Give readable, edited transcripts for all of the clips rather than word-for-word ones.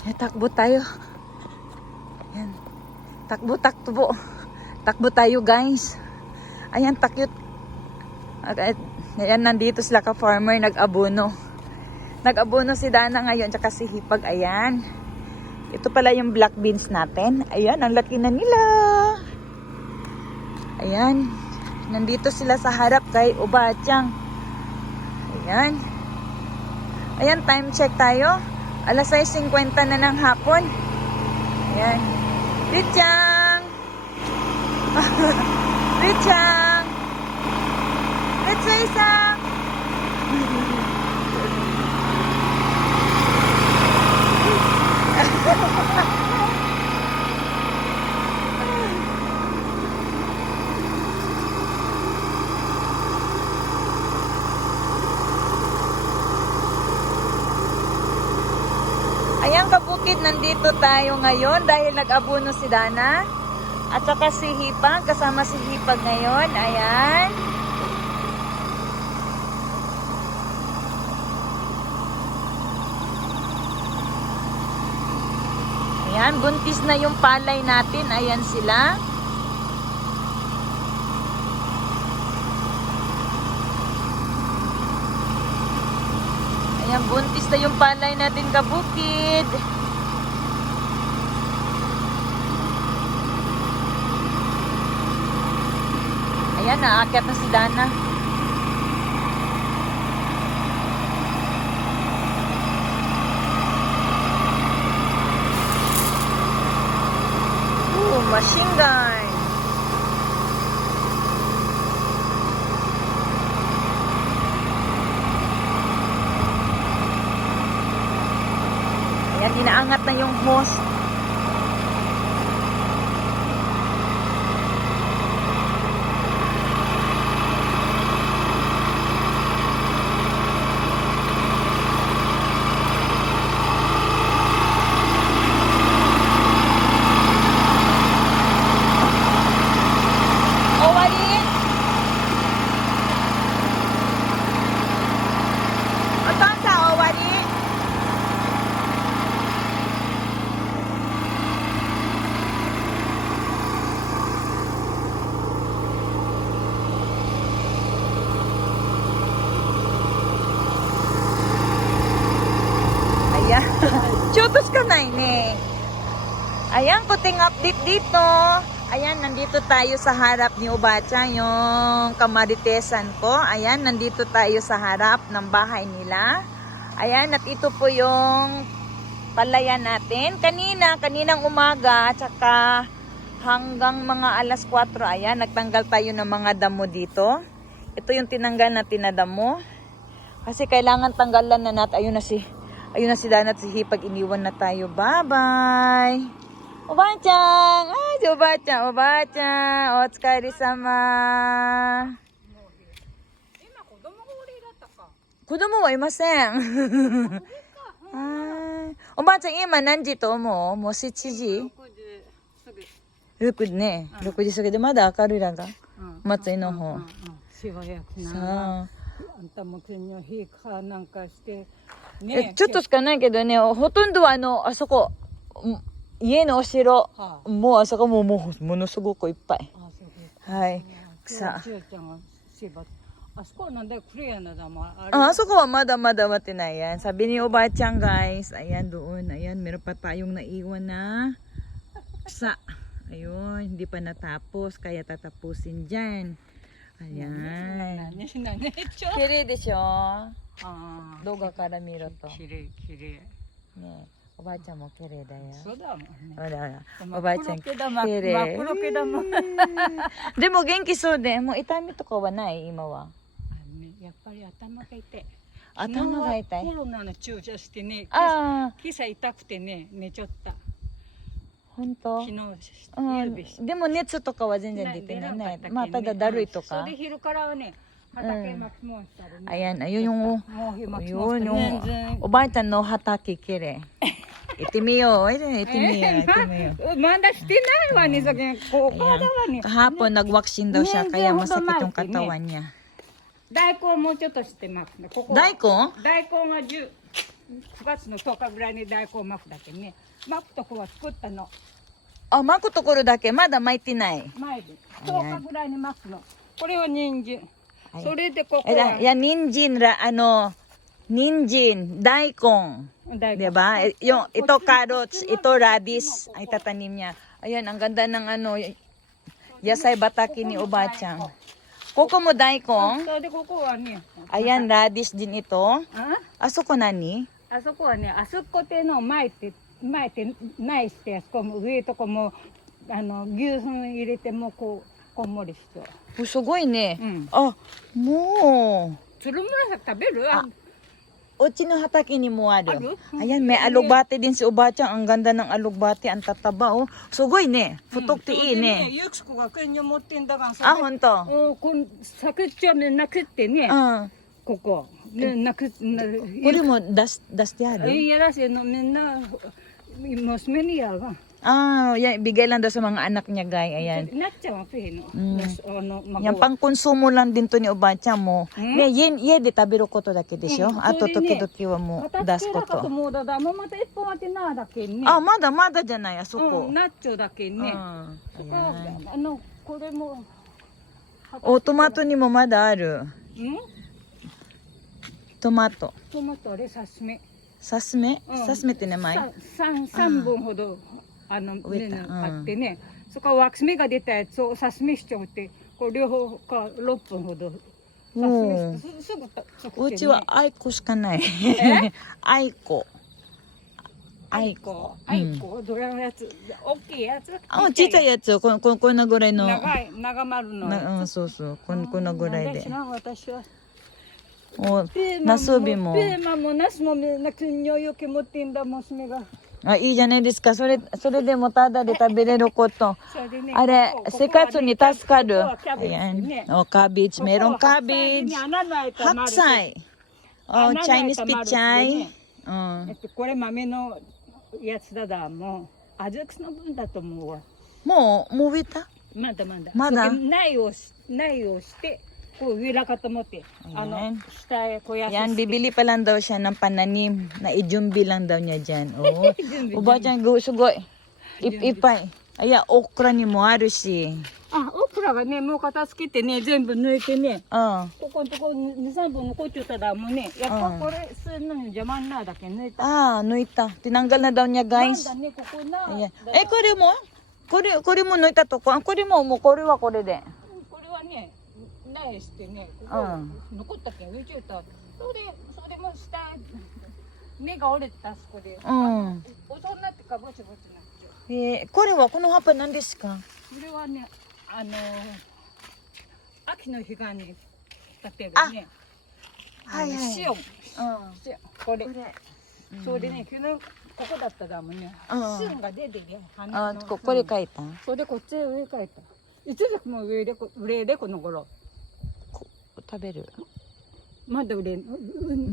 Takbo tayo. Ayan. Takbo. Takbo tayo guys. Ayan, takyot. Ayan, nandito sila ka-farmer, nag-abono. Nag-abono si Dana ngayon, tsaka si Hipag. Ayan. Ito pala yung black beans natin. Ayan, ang laki na nila. Ayan. Nandito sila sa harap kay Obachang. Ayan. Ayan, time check tayo. Alas 6:50 na ng hapon. Ayan. Richang! Richang! Richang! Ayan kabukid, nandito tayo ngayon dahil nag-abono si Dana at saka si Hipag, kasama si Hipag ngayon. Ayan. Ayan, buntis na yung palay natin. Ayan sila. Ayan, buntis na yung palay natin kabukid. Ayan, naakyat na si Dana. Machine gun. Ayan, inaangat na yung hose. Chotos ka na ini. Ayan, kuting update dito. Ayan, nandito tayo sa harap ni Obachang, yung kamaritesan ko. Ayan, nandito tayo sa harap ng bahay nila. Ayan, at ito po yung palayan natin. Kaninang umaga, tsaka hanggang mga alas 4. Ayan, nagtanggal tayo ng mga damo dito. Ito yung tinanggal natin na damo. Kasi kailangan tanggalan na natin. Ayun na si Dana at si Hipag, iniwan na tayo. Bye-bye! Obachang! Ay, si Obachang! Otsukare-sama! Kodomo wa imasen. Obachang, ima何時と思う? もう7時? 6時ね。6時過ぎでまだ明るいらが。松井の方。さあ。あんたも国の日かなんかしてね。ちょっとしかないけどね、ほとんどはあそこ、家のお城、もうあそこもものすごくいっぱい。はい。草。あそこなんでクリアなだもあそこはまだまだ終わってないyan. Sabi ni Obachang guys, ayan doon, ayan, meron pa tayong naiwan na sa. Ayun, hindi pa natapos, kaya tatapusin dyan. Ayan. Kiri deしょ? 動画から見ると。きれいきれい。ねえ、おばあちゃんも綺麗だよ。そうだもんね。ほらほら、おばあちゃん綺麗。真っ黒けだもん。でも元気そうで、もう痛みとかはない今は。やっぱり頭が痛い。頭が痛い。コロナの注射してね、ああ、今朝痛くてね、寝ちゃった。本当？昨日でも熱とかは全然出てないね。まあただだるいとか。それで昼からはね、畑巻きもしたらね。Ayan, ayun yungおばあちゃんの畑きれい。行ってみよう。行ってみよう。まだしてないわね、それ。ここだわね。Kahapon nag-vaccine daw siya kaya masakit yung katawan niya. 大根もうちょっとしてますね。ここ大根？大根が9月の10日ぐらいに大根巻くだけね。巻くとこは作ったの。あ、巻くところだけまだ巻いてない。前で。10日ぐらいに巻くの。これは人参。はいそれでここいは。や,人参, ninjin, daikon. Diba? Ito carrots, ito radish. Ay tatanim niya. Ayan, ang ganda ng yasay bataki ni Obachang. Koko mo daikon. それでここはね。Ayan, radish din ito. あ Asoko nani? あそこはね、あそこってのを巻いてないして、あそこも上とこも、牛粉入れてもこんもりしと。Oh, sugoy ne. うん。 Ah, mo. つるむらさ食べるOchi no hataki ni mo ado. Ano? Ayan, may alugbate din si Obachang. Ang ganda ng alugbate, ang tataba oh. Sugoy ne. Futok ti ne. ゆきこが国に持ってんだからさ。 Ah, honto. 作っちゃなくってね、 ここ。ね、なく、Kuri mo das ti ado. いやらしいのみんな、娘にやが。 Ah, yan, bigay lang daw sa mga anak niya, guy. Ayan. なっちゃうわ、ペの。 Yan, pang-konsumo lang din to ni Obachang mo. Ne, ye de tabiro ko to dake desho. Ato toki-doki wa mo das ko かと to. 思うだだ、もうまた一本当てなだけね。 Ah, mada janay, asoko. なっちゃうだけね。 Ayan. これも。 Oh, tomato ni mo mada aru. ん Tomato. トマトあれ刺身。 Sasme? うん Sasme tinamay? 3本ほど植えたあってね、そこからワクス芽が出たやつを刺身しちゃってこう両方か6分ほど刺身してすぐ作ってね。うちはアイコしかない。アイコ。アイコどれのやつ大きいやつあ、ちっちゃいやつこんなぐらいの。長丸のやつ。そうそう。こんなぐらいで。私はお、ナスビも。ピーマンもナスもなくにおよけ持ってんだ娘が。あ、いいじゃないですか。それでもただで食べれること。あれ、生活に助かる。Ayan. O, cabbage. Merong cabbage. 白菜。お、Chinese pichay. これ豆のやつだもうアジャクスの分だと思うわ。もう植えた？まだ。まだ苗をしてこう植えらかと思って Ayan. 下へこやす Yan, bibili pa lang daw siya ng pananim. Na-ijumbi lang daw niya dyan. Oh. Obachang sugoy. Ipay. Aya, okra ni mo aruし。あ、オクラがねもう片付けてね全部抜いてね、ここのとこ 2,3 本残っちゃっただもんね。やっぱこれするのに邪魔になるだけ抜いた。抜いた。Tinanggal na daw niya, guys. なんだねここな。 Ayan.これも抜いたとこ。これもこれはこれで。これはね苗してねここ残ったけん植えちゃった。それも下根が折れたあそこで。大人になってからぼちぼちなっちゃう。これはこの葉っぱ何ですか？これはね秋の彼岸に立てるね。はいはい。塩。これ。それでね、昨日ここだっただもんね。芯が出てね。これ書いた？それでこっちへ植え替えた。いつでも植えでこの頃。食べる？まだ植え。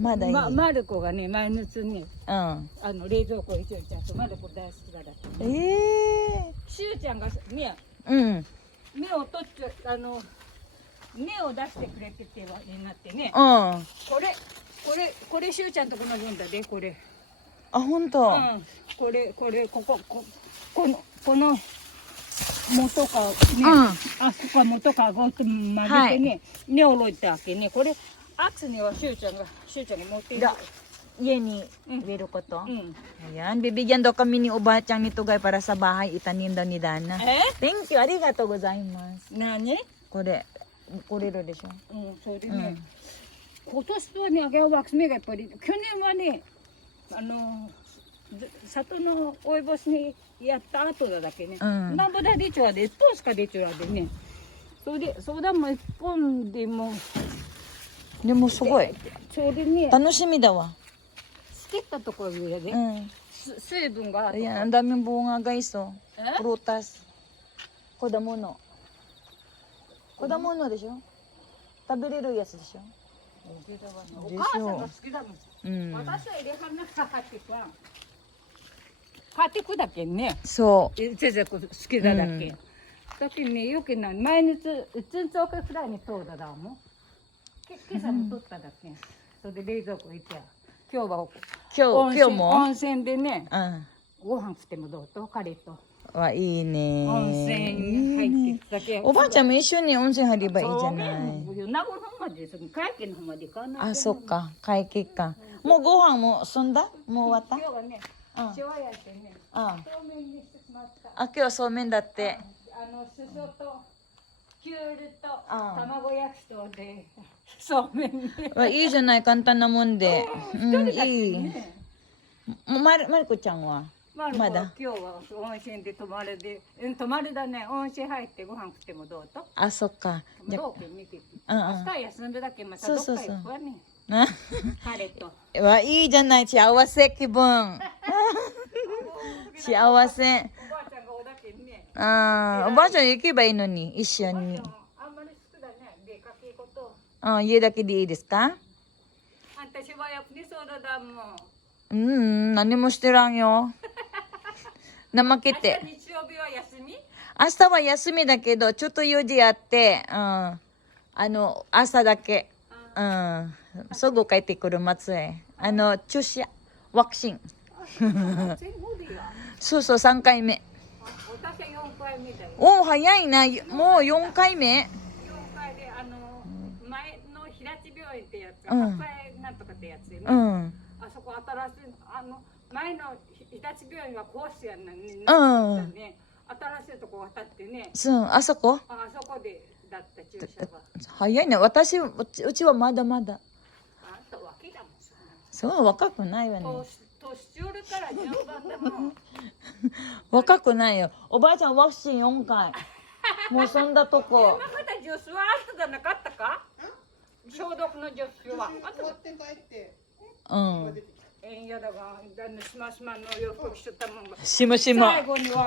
まだいい。マルコがね、毎日ね、冷蔵庫一応ちゃんとマルコ大好きだった。しゅうちゃんがね、芽を取っちゃ芽を出してくれてってになってね。これしゅうちゃんとこの分だでこれ。あ、本当。この元かね。あそこは元かごと曲げてね、根を置いたわけね。これ秋にはしゅうちゃんが持っている。Yan ni biro ko to. Ayan, bibigyan daw kami ni Obachang nito guys para sa bahay itanim daw ni Dana. Thank you. Arigatou gozaimasu. 何？これでしょ。それね。今年はね、あげはワクス芽がやっぱり去年はね、里の追い星にやった後だけね。なんぼだ出ちゃうで1本しか出ちゃうでね。それで相談も1本でも。でもすごい。それね。楽しみだわ。切ったところでね、水分がある。 Ayan, ang daming bunga guys oh. Prutas. Kodamono. Kodamono でしょ？食べれるやつでしょ？お母さんが好きだもん。私は入れかなかってさ。買ってくだけね。そう。全然好きだだけ。だけね、よくない。毎日1日おかくらいに取るだもん。今朝も取っただけ。それで冷蔵庫行って。今日は今日も温泉でね、うんご飯食ってもどうと彼と。いいね。温泉入ってだけ。おばあちゃんも一緒に温泉入ればいいじゃない。名古屋の方まで、会計の方まで行かない。あ、そっか。会計か。もうご飯も済んだ？もう終わっ今日はね、た？塩焼いてね、そうめんにしてしまった。今日はそうめんだって。しそときゅうりと卵焼きとでそうめんで。いいじゃない、簡単なもんで。いい。まる子ちゃんはまだ。今日は温泉で泊まりで、泊まりだね。温泉入ってご飯食ってもどうと？あ、そっか。どう見て。明日休んでだけまたどっか行くわね。彼と。いいじゃない、幸せ気分。幸せ。おばあちゃんがおだけね。おばあちゃん行けばいいのに、一緒に。あんまり好きだね、出かけこと。家だけでいいですか？あんたしばやくにそうだもん。何もしてらんよ。怠けて。日曜日は休み？明日は休みだけど、ちょっと用事あって、朝だけ。すぐ帰ってくる松へ。注射、ワクチン。そうそう、3回目。私は4回目だよ。おお、早いな。もう4回目？ 4回で、前の平地病院ってやつ、発災なんとかってやつでね。あそこ新しい、前の平地病院はこうしてやんなね。新しいとこ渡ってね。そう、あそこ？あそこでだった注射が。早いね。うちはまだまだ。あんた若いだもん。そう、若くないわね。年寄るから順番だもん。若くないよ。おばあちゃんワクチン4回。もうそんだとこ。今までジュースはあんたじゃなかったか？消毒のジュースは。いやだが、しましまの洋服着ちゃったもんが。しましま。最後には